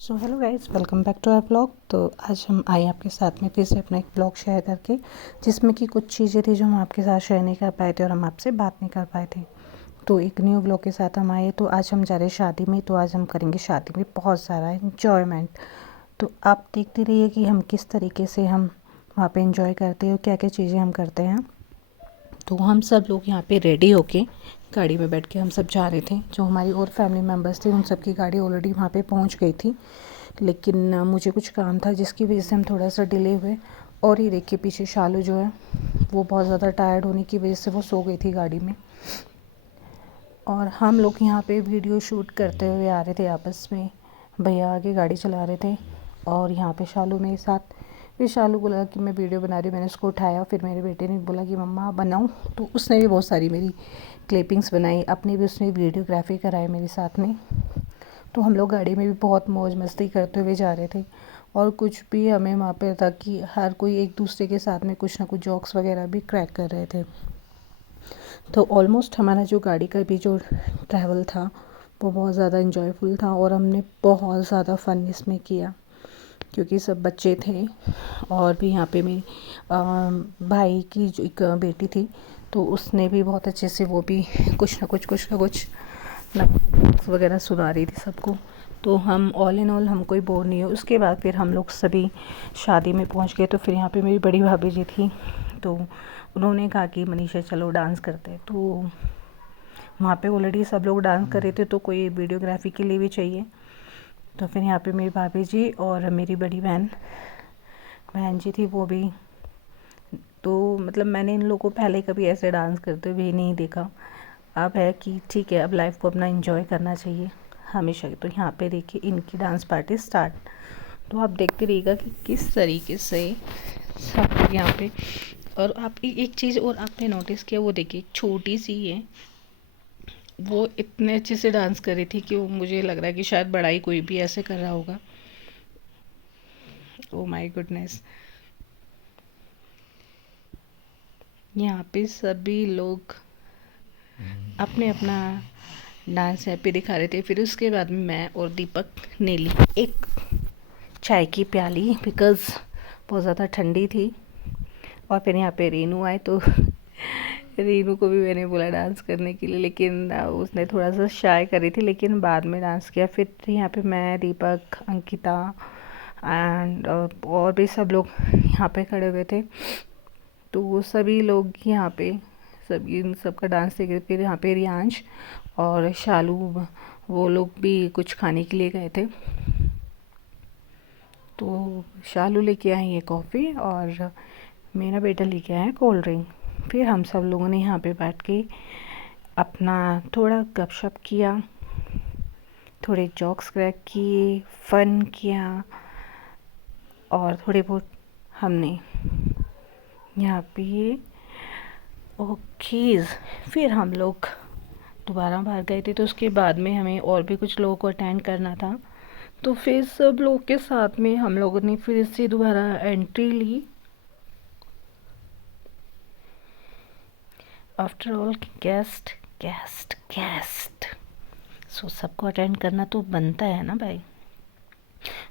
So hello guys, welcome back to our blog. तो आज हम आए आपके साथ में फिर से अपना एक ब्लॉग शेयर करके, जिसमें कि कुछ चीज़ें थी जो हम आपके साथ शेयर नहीं कर पाए थे और हम आपसे बात नहीं कर पाए थे। तो एक न्यू ब्लॉग के साथ हम आए। तो आज हम जा रहे हैं शादी में। तो आज हम करेंगे शादी में बहुत सारा इन्जॉयमेंट। तो आप देखते रहिए कि हम किस तरीके से हम वहाँ पे इंजॉय करते हैं और क्या क्या चीज़ें हम करते हैं। तो हम सब लोग यहाँ पे रेडी होके गाड़ी में बैठ के हम सब जा रहे थे। जो हमारी और फैमिली मेम्बर्स थे उन सब की गाड़ी ऑलरेडी वहाँ पे पहुँच गई थी, लेकिन मुझे कुछ काम था जिसकी वजह से हम थोड़ा सा डिले हुए। और ये देखिए पीछे शालू जो है वो बहुत ज़्यादा टायर्ड होने की वजह से वो सो गई थी गाड़ी में। और हम लोग यहाँ पे वीडियो शूट करते हुए आ रहे थे आपस में। भैया आगे गाड़ी चला रहे थे और यहाँ पे शालू मेरे साथ। फिर शालू बोला कि मैं वीडियो बना रही, मैंने उसको उठाया। फिर मेरे बेटे ने बोला कि मम्मा आप बनाऊँ, तो उसने भी बहुत सारी मेरी क्लिपिंग्स बनाई, अपनी भी उसने वीडियोग्राफी कराई मेरे साथ में। तो हम लोग गाड़ी में भी बहुत मौज मस्ती करते हुए जा रहे थे। और कुछ भी हमें वहाँ पे था कि हर कोई एक दूसरे के साथ में कुछ ना कुछ जोक्स वगैरह भी क्रैक कर रहे थे। तो ऑलमोस्ट हमारा जो गाड़ी का भी जो ट्रैवल था वो बहुत ज़्यादा इन्जॉयफुल था और हमने बहुत ज़्यादा फ़न इसमें किया, क्योंकि सब बच्चे थे। और भी यहाँ पे मेरी भाई की जो एक बेटी थी, तो उसने भी बहुत अच्छे से वो भी कुछ ना कुछ वगैरह सुना रही थी सबको। तो हम ऑल इन ऑल हम कोई बोर नहीं हो। उसके बाद फिर हम लोग सभी शादी में पहुँच गए। तो फिर यहाँ पे मेरी बड़ी भाभी जी थी, तो उन्होंने कहा कि मनीषा चलो डांस करते हैं। तो वहाँ पे ऑलरेडी सब लोग डांस कर रहे थे, तो कोई वीडियोग्राफी के लिए भी चाहिए। तो फिर यहाँ पे मेरी भाभी जी और मेरी बड़ी बहन जी थी वो भी। तो मतलब मैंने इन लोगों को पहले कभी ऐसे डांस करते हुए नहीं देखा। अब है कि ठीक है, अब लाइफ को अपना एंजॉय करना चाहिए हमेशा। तो यहाँ पे देखिए इनकी डांस पार्टी स्टार्ट। तो आप देखते रहिएगा कि किस तरीके से सब लोग यहाँ पे। और आप एक चीज़ और आपने नोटिस किया, वो देखिए छोटी सी है, वो इतने अच्छे से डांस कर रही थी कि वो मुझे लग रहा है कि शायद बड़ा ही कोई भी ऐसे कर रहा होगा। Oh my goodness. यहाँ पे सभी लोग अपने अपना डांस यहाँ पे दिखा रहे थे। फिर उसके बाद में मैं और दीपक ने ली एक चाय की प्याली, बिकॉज़ बहुत ज़्यादा ठंडी थी। और फिर यहाँ पे रीनू आए, तो रीनू को भी मैंने बोला डांस करने के लिए, लेकिन उसने थोड़ा सा शाय करी थी, लेकिन बाद में डांस किया। फिर यहाँ पे मैं, दीपक, अंकिता एंड और भी सब लोग यहाँ पे खड़े हुए थे। तो वो सभी लोग यहाँ पे सभी इन सब का डांस देख रहे। फिर यहाँ पे रियांश और शालू वो लोग भी कुछ खाने के लिए गए थे। तो शालू लेके आई है कॉफ़ी और मेरा बेटा लेके आया कोल्ड ड्रिंक। फिर हम सब लोगों ने यहाँ पे बैठ के अपना थोड़ा गपशप किया, थोड़े जोक्स क्रैक किए, फ़न किया। और थोड़े बहुत हमने यहाँ पे ओकेज़। फिर हम लोग दोबारा बाहर गए थे। तो उसके बाद में हमें और भी कुछ लोगों को अटेंड करना था। तो फिर सब लोग के साथ में हम लोगों ने फिर से दोबारा एंट्री ली। After all guest guest guest, so सबको अटेंड करना तो बनता है ना भाई।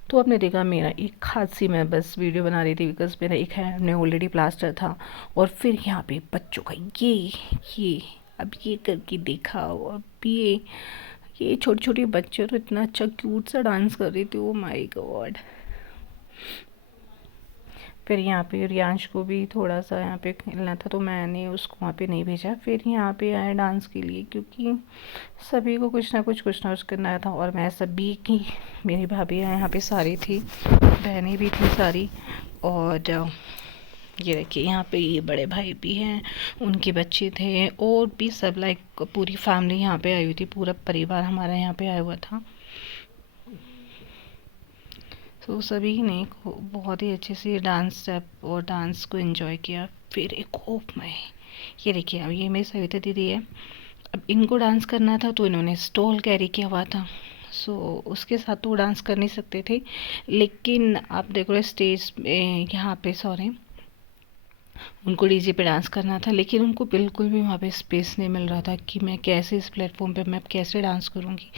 तो आपने देखा मेरा एक हाथ से मैं बस वीडियो बना रही थी, बिकॉज मेरा एक हैंड में ऑलरेडी प्लास्टर था। और फिर यहाँ पे बच्चों का ये अब ये करके देखा। अब ये छोटे छोटे बच्चे तो इतना अच्छा क्यूट सा डांस कर रही थी, ओ माय गॉड। फिर यहाँ पे रियांश को भी थोड़ा सा यहाँ पे खेलना था, तो मैंने उसको वहाँ पे नहीं भेजा। फिर यहाँ पे आया डांस के लिए, क्योंकि सभी को कुछ ना कुछ करना था। और मैं सभी की, मेरी भाभी यहाँ पे सारी थी, बहनें भी थी सारी। और ये देखिए यहाँ पे ये बड़े भाई भी हैं, उनके बच्चे थे, और भी सब लाइक पूरी फैमिली यहाँ पे आई हुई थी, पूरा परिवार हमारा यहाँ पे आया हुआ था। तो सभी ने बहुत ही अच्छे से डांस स्टेप और डांस को एंजॉय किया। फिर एक होप में ये देखिए, अब ये मेरी सविता दीदी है। अब इनको डांस करना था, तो इन्होंने स्टॉल कैरी किया हुआ था। सो उसके साथ तो वो डांस कर नहीं सकते थे। लेकिन आप देखो रहे स्टेज यहाँ पे, सॉरी, उनको डीजे पे डांस करना था, लेकिन उनको बिल्कुल भी वहाँ पे स्पेस नहीं मिल रहा था कि मैं कैसे इस प्लेटफॉर्म पे मैं कैसे डांस करूँगी।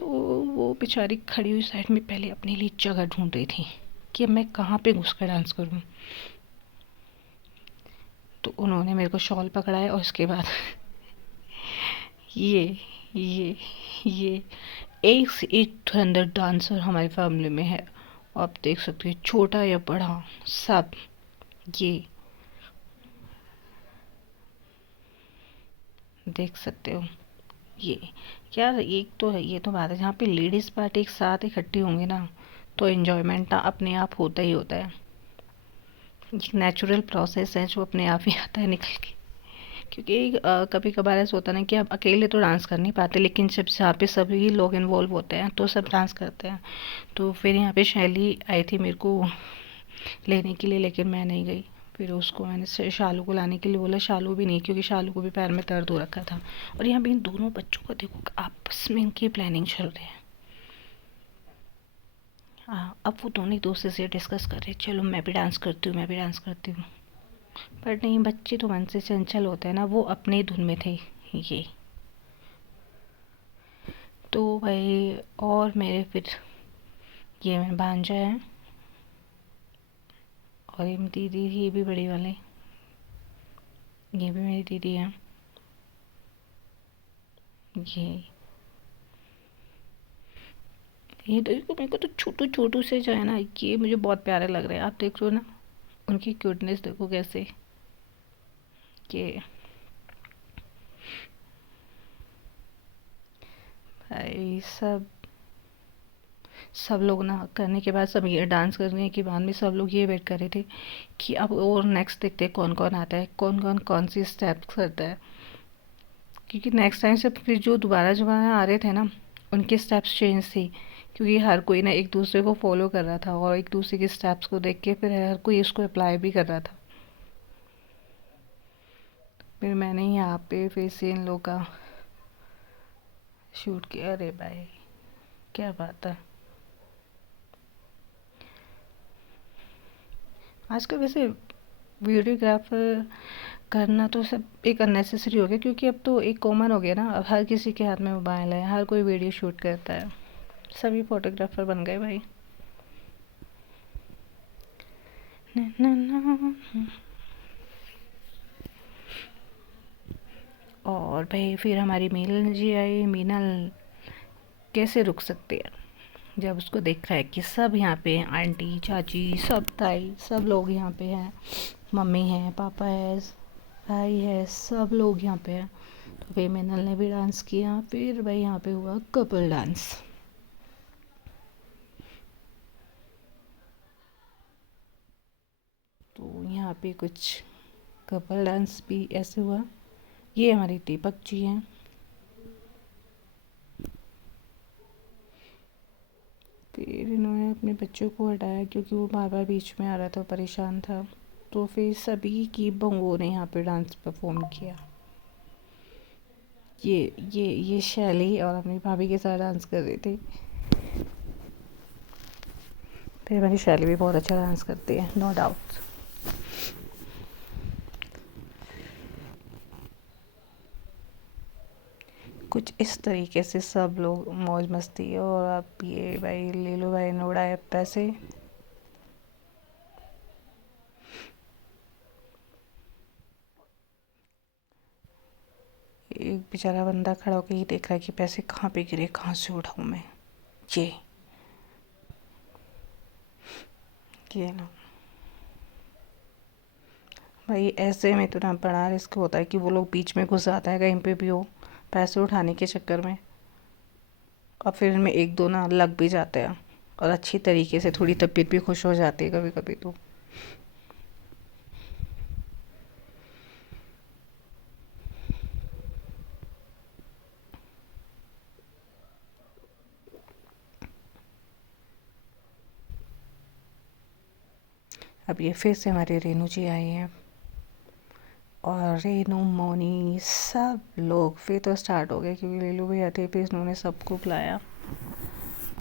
तो वो बेचारी खड़ी हुई साइड में पहले अपने लिए जगह ढूंढ रही थी कि अब मैं कहाँ पे घुस कर डांस करूँ। तो उन्होंने मेरे को शॉल पकड़ाया और उसके बाद ये ये ये एक से एक धुरंधर डांसर हमारी फैमिली में है। आप देख सकते हो, छोटा या बड़ा सब। ये देख सकते हो। ये यार, एक तो है, ये तो बात है, जहाँ पे लेडीज़ पार्टी एक साथ इकट्ठी होंगी ना, तो एन्जॉयमेंट अपने आप होता ही होता है। एक नेचुरल प्रोसेस है जो अपने आप ही आता है निकल के। क्योंकि कभी कभार ऐसा होता है ना कि आप अकेले तो डांस कर नहीं पाते, लेकिन जब जहाँ पे सभी लोग इन्वॉल्व होते हैं तो सब डांस करते हैं। तो फिर यहाँ पे शैली आई थी मेरे को लेने के लिए, लेकिन मैं नहीं गई। फिर उसको मैंने शालू को लाने के लिए बोला, शालू भी नहीं, क्योंकि शालू को भी पैर में दर्द हो रखा था। और यहाँ पे इन दोनों बच्चों को देखो, आपस में इनकी प्लानिंग चल रही है। हाँ, अब वो दोनों एक दूसरे से डिस्कस कर रहे, चलो मैं भी डांस करती हूँ, मैं भी डांस करती हूँ। पर नहीं, बच्चे तो मन से चंचल होते हैं ना, वो अपने ही धुन में थे ये। तो भाई, और मेरे फिर ये मेरे भांजा है, और ये मेरी दीदी थी, ये भी बड़ी वाले, ये भी मेरी दीदी है। ये देखो, मेरे को तो छोटू छोटू से जो है ना, ये मुझे बहुत प्यारे लग रहे हैं। आप देख रहे हो ना, उनकी क्यूटनेस देखो कैसे, कि भाई सब लोग ना करने के बाद, सब ये डांस करने के बाद में सब लोग ये वेट कर रहे थे कि अब और नेक्स्ट देखते हैं कौन कौन आता है, कौन सी स्टेप्स करता है। क्योंकि नेक्स्ट टाइम से फिर जो दोबारा आ रहे थे ना, उनके स्टेप्स चेंज थी। क्योंकि हर कोई ना एक दूसरे को फॉलो कर रहा था, और एक दूसरे के स्टेप्स को देख के फिर हर कोई इसको अप्लाई भी कर रहा था। फिर मैंने यहाँ पे फिर से इन लोग का शूट किया। अरे भाई, क्या बात है। आजकल वैसे वीडियोग्राफर करना तो सब एक अननेसेसरी हो गया, क्योंकि अब तो एक कॉमन हो गया ना, अब हर किसी के हाथ में मोबाइल है, हर कोई वीडियो शूट करता है, सभी फोटोग्राफर बन गए भाई। ना, ना, ना। और भाई फिर हमारी मीनल जी आई। मीनल कैसे रुक सकते हैं जब उसको देख रहा है कि सब यहाँ पे हैं, आंटी चाची सब ताई सब लोग यहाँ पे हैं, मम्मी है, पापा है, भाई है, सब लोग यहाँ पे हैं। तो फिर मीनल ने भी डांस किया। फिर भाई यहाँ पे हुआ कपल डांस। तो यहाँ पे कुछ कपल डांस भी ऐसे हुआ। ये हमारे दीपक जी हैं। फिर इन्होंने अपने बच्चों को हटाया, क्योंकि वो बार बार बीच में आ रहा था, परेशान था। तो फिर सभी की बंगों ने यहाँ पे डांस परफॉर्म किया। ये शैली और अपनी भाभी के साथ डांस कर रही थी। फिर हमारी शैली भी बहुत अच्छा डांस करती है, नो डाउट। कुछ इस तरीके से सब लोग मौज मस्ती। और अब ये भाई ले लो भाई, ने उड़ाए पैसे। एक बेचारा बंदा खड़ा होकर ये देख रहा है कि पैसे कहाँ पे गिरे, कहाँ से उठाऊं मैं। ये लो भाई, ऐसे में तो ना बड़ा रिस्क होता है कि वो लोग बीच में घुस जाता है कहीं पे भी हो, पैसे उठाने के चक्कर में। और फिर इनमें एक दो ना लग भी जाते हैं, और अच्छी तरीके से थोड़ी तबीयत भी खुश हो जाती है कभी कभी तो। अब ये फिर से हमारे रेनू जी आए हैं, और रेनू मोनी सब लोग फिर तो स्टार्ट हो गए, क्योंकि लीलू भैया थे, फिर उन्होंने सबको बुलाया।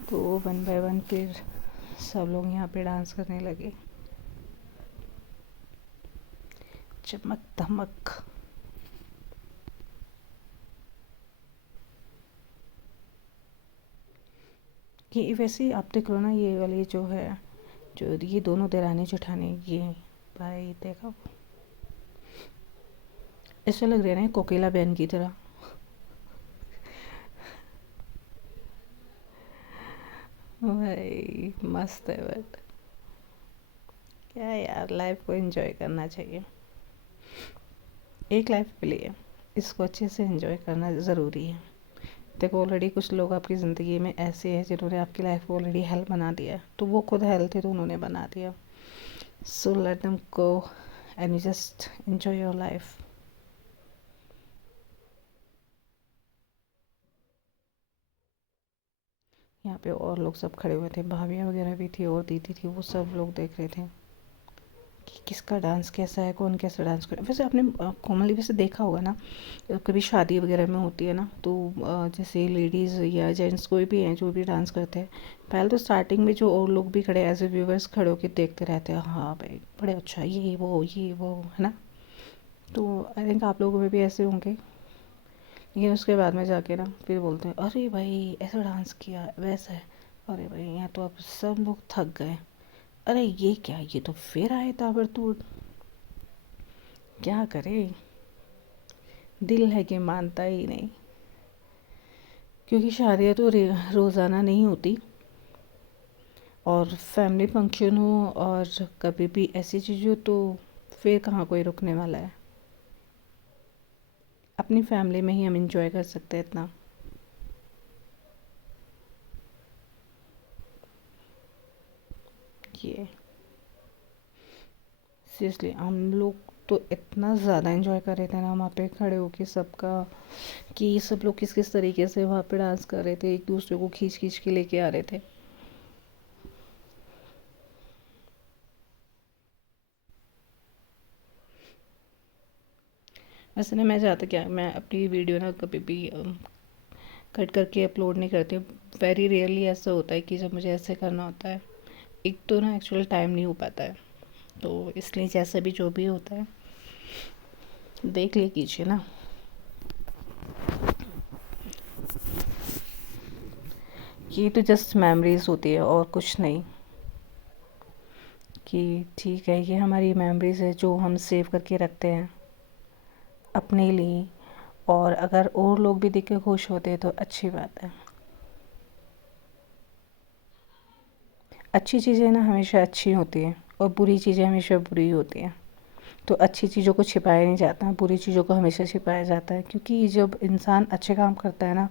तो वन बाय वन फिर सब लोग यहाँ पे डांस करने लगे। चमक धमक। ये वैसे ही आप देख लो ना, ये वाली जो है, जो ये दोनों देरानी जेठानी, ये भाई देखो ऐसे लग रहे हैं ना कोकिला बहन की तरह। भाई मस्त है, बट क्या यार, लाइफ को एंजॉय करना चाहिए। एक लाइफ मिली है, इसको अच्छे से एंजॉय करना ज़रूरी है। देखो ऑलरेडी कुछ लोग आपकी ज़िंदगी में ऐसे हैं जिन्होंने आपकी लाइफ को ऑलरेडी हेल बना दिया है, तो वो खुद हेल थे तो उन्होंने बना दिया। So let them go and you just enjoy your life. यहाँ पे और लोग सब खड़े हुए थे, भाभियाँ वगैरह भी थी और दीदी थी, वो सब लोग देख रहे थे कि किसका डांस कैसा है, कौन कैसा डांस कर। वैसे आपने कॉमनली वैसे देखा होगा ना, कभी शादी वगैरह में होती है ना, तो जैसे लेडीज़ या जेंट्स कोई भी हैं जो भी डांस करते हैं, पहले तो स्टार्टिंग में जो और लोग भी खड़े एज ए व्यूवर्स खड़े होकर देखते रहते हैं, हाँ भाई बड़े अच्छा, ये वो है ना। तो आई थिंक आप लोगों में भी ऐसे होंगे। लेकिन उसके बाद में जाके ना फिर बोलते हैं, अरे भाई ऐसा डांस किया, वैसा है, अरे भाई यहाँ तो अब सब लोग थक गए, अरे ये क्या, ये तो फिर आए ताबड़तोड़। क्या करे, दिल है कि मानता ही नहीं। क्योंकि शादियाँ तो रोज़ाना नहीं होती, और फैमिली फंक्शन हो और कभी भी ऐसी चीज़ हो तो फिर कहाँ कोई रुकने वाला है। अपनी फैमिली में ही हम इंजॉय कर सकते हैं इतना। ये सीरियसली हम लोग तो इतना ज़्यादा इंजॉय कर रहे थे ना वहाँ पे खड़े होके सबका, कि सब लोग किस किस तरीके से वहाँ पे डांस कर रहे थे, एक दूसरे को खींच खींच के लेके आ रहे थे। वैसे ना मैं ज़्यादा क्या, मैं अपनी वीडियो ना कभी भी कट करके अपलोड नहीं करती हूँ। वेरी रेयरली ऐसा होता है कि जब मुझे ऐसे करना होता है, एक तो ना एक्चुअल टाइम नहीं हो पाता है, तो इसलिए जैसा भी जो भी होता है देख लिए कीजिए ना। ये तो जस्ट मेमोरीज होती है और कुछ नहीं। कि ठीक है, ये हमारी मेमोरीज है जो हम सेव करके रखते हैं अपने लिए, और अगर और लोग भी देख के खुश होते हैं तो अच्छी बात है। अच्छी चीज़ें ना हमेशा अच्छी होती हैं और बुरी चीज़ें हमेशा बुरी होती हैं। तो अच्छी चीज़ों को छिपाया नहीं जाता, बुरी चीज़ों को हमेशा छिपाया जाता है। क्योंकि जब इंसान अच्छे काम करता है ना,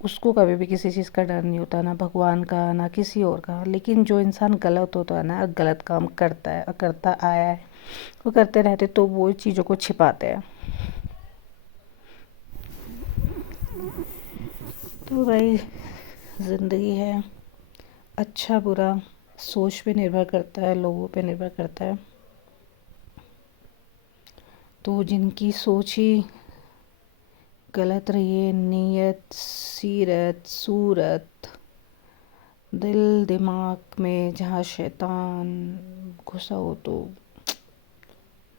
उसको कभी भी किसी चीज़ का डर नहीं होता, ना भगवान का ना किसी और का। लेकिन जो इंसान गलत होता है ना, गलत काम करता है और करता आया है, वो करते रहते, तो वो चीज़ों को छिपाते हैं। तो भाई ज़िंदगी है, अच्छा बुरा सोच पे निर्भर करता है, लोगों पे निर्भर करता है। तो जिनकी सोच ही गलत रही है, नीयत सीरत सूरत, दिल दिमाग में जहाँ शैतान घुसा हो, तो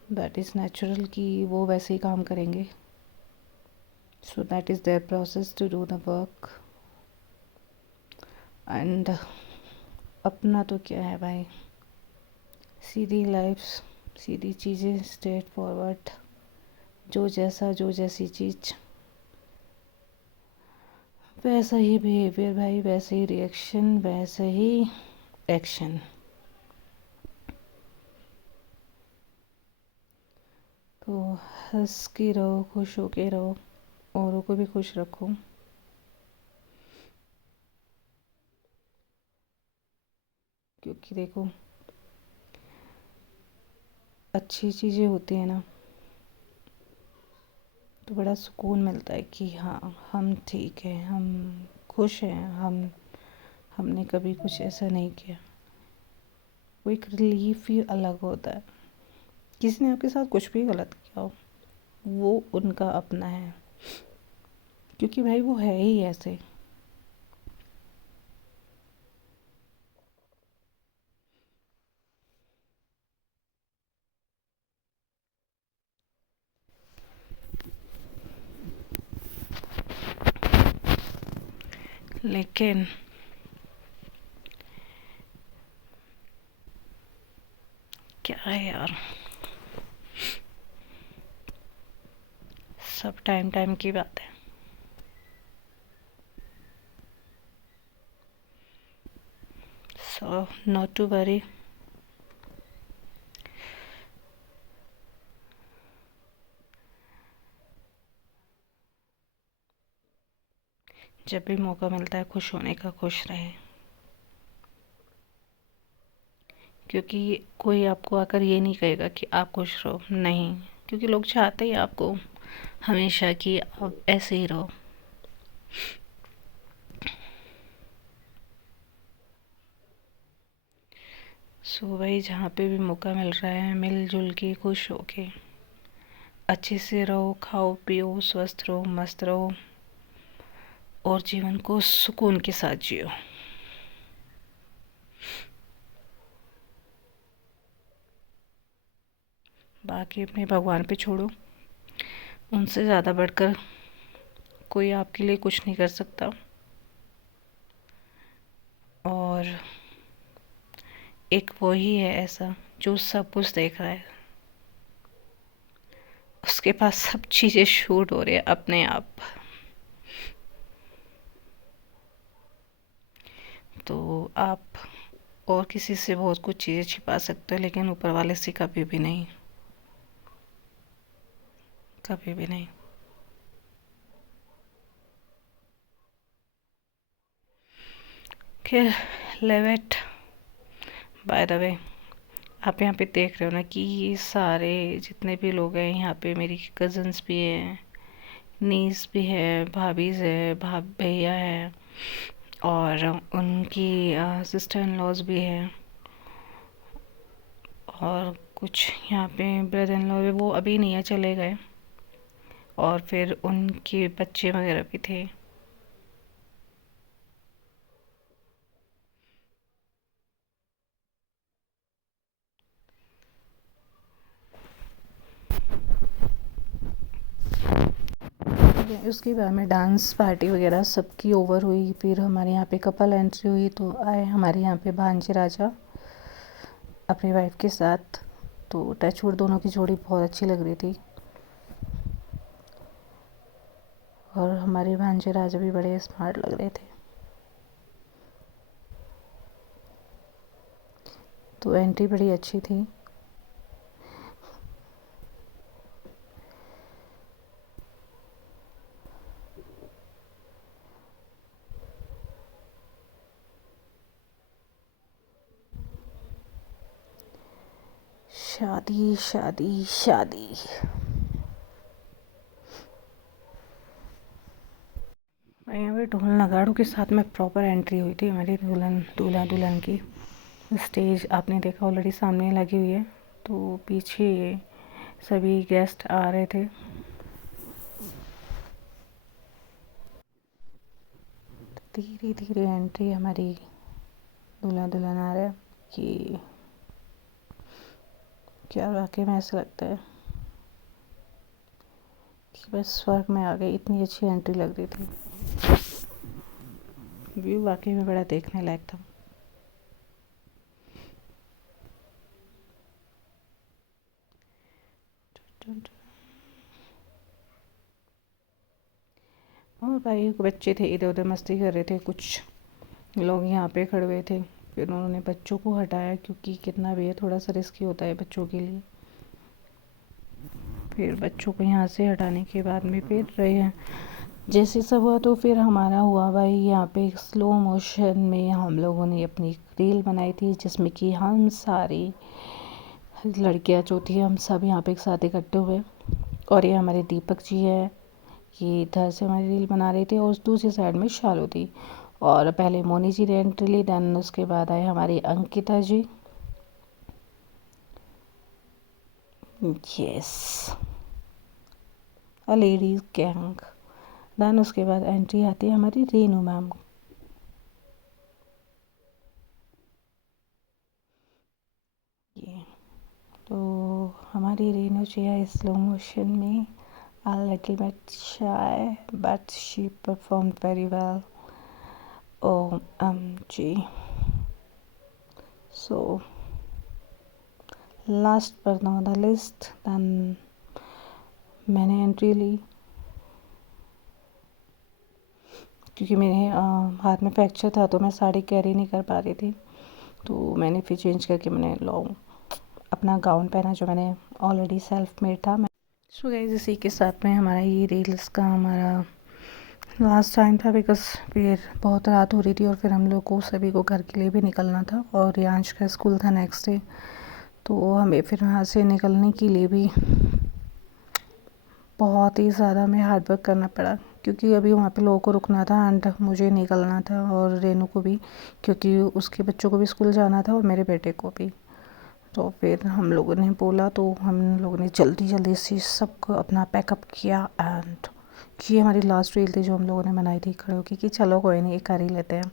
दैट इज़ नेचुरल कि वो वैसे ही काम करेंगे। So that is their process to do the work. And अपना तो क्या है भाई, सीधी लाइफ, सीधी चीज़ें, स्ट्रेट फॉरवर्ड, जो जैसा जो जैसी चीज़ वैसा ही बिहेवियर भाई, वैसे ही रिएक्शन, वैसे ही एक्शन। तो हंस के रहो, खुश होके रहो, औरों को भी खुश रखो। क्योंकि देखो अच्छी चीज़ें होती हैं ना, तो बड़ा सुकून मिलता है कि हाँ हम ठीक हैं, हम खुश हैं, हमने कभी कुछ ऐसा नहीं किया। वो एक रिलीफ ही अलग होता है। किसी ने आपके साथ कुछ भी गलत किया हो, वो उनका अपना है, क्योंकि भाई वो है ही ऐसे। लेकिन क्या है यार, सब टाइम टाइम की बात है। So not to worry. जब भी मौका मिलता है खुश होने का, खुश रहें, क्योंकि कोई आपको आकर ये नहीं कहेगा कि आप खुश रहो, नहीं, क्योंकि लोग चाहते ही आपको हमेशा कि आप ऐसे ही रहो। सो भाई, जहाँ पे भी मौका मिल रहा है मिलजुल के खुश हो के अच्छे से रहो, खाओ पियो, स्वस्थ रहो, मस्त रहो और जीवन को सुकून के साथ जियो। बाकी अपने भगवान पे छोड़ो, उनसे ज़्यादा बढ़कर कोई आपके लिए कुछ नहीं कर सकता। और एक वो ही है ऐसा जो सब कुछ देख रहा है, उसके पास सब चीज़ें शूट हो रही है अपने आप। तो आप और किसी से बहुत कुछ चीज़ें छिपा सकते हो, लेकिन ऊपर वाले से कभी भी नहीं, कभी भी नहीं। खैर, live it. By the way, आप यहाँ पे देख रहे हो ना कि ये सारे जितने भी लोग हैं यहाँ पे, मेरी कज़न्स भी हैं, नीस भी है, भाभीज़ है, भैया है, और उनकी सिस्टर इन लॉज भी है, और कुछ यहाँ पे ब्रदर इन लॉ, वो अभी नहीं है, चले गए, और फिर उनके बच्चे वगैरह भी थे। उसके बाद में डांस पार्टी वगैरह सबकी ओवर हुई, फिर हमारे यहाँ पे कपल एंट्री हुई, तो आए हमारे यहाँ पे भांजे राजा अपनी वाइफ के साथ। तो टचवुड दोनों की जोड़ी बहुत अच्छी लग रही थी, और हमारे भांजे राजा भी बड़े स्मार्ट लग रहे थे। तो एंट्री बड़ी अच्छी थी। शादी शादी शादी। यहाँ पे ढोल नगाड़ों के साथ में प्रॉपर एंट्री हुई थी हमारी दूल्हा दुल्हन की। स्टेज आपने देखा ऑलरेडी सामने लगी हुई है, तो पीछे सभी गेस्ट आ रहे थे। धीरे धीरे एंट्री हमारी दूल्हा दुल्हन आ रहा है कि क्या वाकई में ऐसा लगता है कि बस स्वर्ग में आ गई, इतनी अच्छी एंट्री लग रही थी। व्यू वाकई में बड़ा देखने लायक था। और भाई बच्चे थे इधर उधर मस्ती कर रहे थे, कुछ लोग यहाँ पे खड़े हुए थे, फिर उन्होंने बच्चों को हटाया, क्योंकि कितना भी है थोड़ा सा रिस्की होता है बच्चों के लिए। फिर बच्चों को यहाँ से हटाने के बाद में फिर रहे हैं जैसे सब हुआ, तो फिर हमारा हुआ भाई यहाँ पे स्लो मोशन में हम लोगों ने अपनी रील बनाई थी, जिसमें कि हम सारी लड़कियाँ जो थी हम सब यहाँ पे एक साथ इकट्ठे हुए। और ये हमारे दीपक जी है, ये इधर से हमारी रील बना रही थी, और दूसरी साइड में शालू थी। और पहले मोनी जी ने एंट्री ली, देन उसके बाद आए हमारी अंकिता जी। यस, अ लेडीज गैंग। देन उसके बाद एंट्री आती है हमारी रेनू मैम। ये तो हमारी रेनू जी है स्लो मोशन में, a little bit shy but she performed very well. OMG. So last पर नो द लिस्ट दैन मैंने एंट्री ली, क्योंकि मेरे हाथ में फ्रैक्चर था तो मैं साड़ी कैरी नहीं कर पा रही थी, तो मैंने फिर चेंज करके मैंने लॉन्ग अपना गाउन पहना जो मैंने ऑलरेडी सेल्फ मेड था। सो गाइस, इसी के साथ में हमारा ये रील्स का हमारा लास्ट टाइम था, बिकॉज फिर बहुत रात हो रही थी और फिर हम लोग को सभी को घर के लिए भी निकलना था और यांश का स्कूल था नेक्स्ट डे, तो हमें फिर वहाँ से निकलने के लिए भी बहुत ही ज़्यादा हमें हार्ड वर्क करना पड़ा, क्योंकि अभी वहाँ पे लोगों को रुकना था एंड मुझे निकलना था और रेनू को भी, क्योंकि उसके बच्चों को भी स्कूल जाना था और मेरे बेटे को भी। तो फिर हम लोगों ने बोला, तो हम लोगों ने जल्दी जल्दी से सबको अपना पैकअप किया एंड ये हमारी लास्ट रील थी जो हम लोगों ने बनाई थी खड़े होकर कि चलो कोई नहीं, कर ही लेते हैं,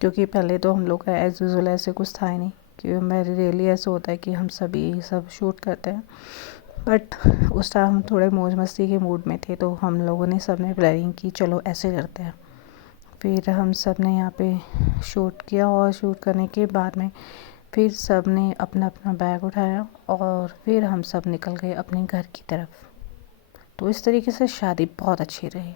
क्योंकि पहले तो हम लोग का एज यूजुअल ऐसे कुछ था ही नहीं, क्योंकि मेरे रियली ऐसा होता है कि हम सभी सब शूट करते हैं, बट उस टाइम हम थोड़े मौज मस्ती के मूड में थे, तो हम लोगों ने सब ने प्लानिंग की चलो ऐसे करते हैं। फिर हम सब ने यहाँ पे शूट किया और शूट करने के बाद में फिर सब ने अपना अपना बैग उठाया और फिर हम सब निकल गए अपने घर की तरफ। तो इस तरीके से शादी बहुत अच्छी रही।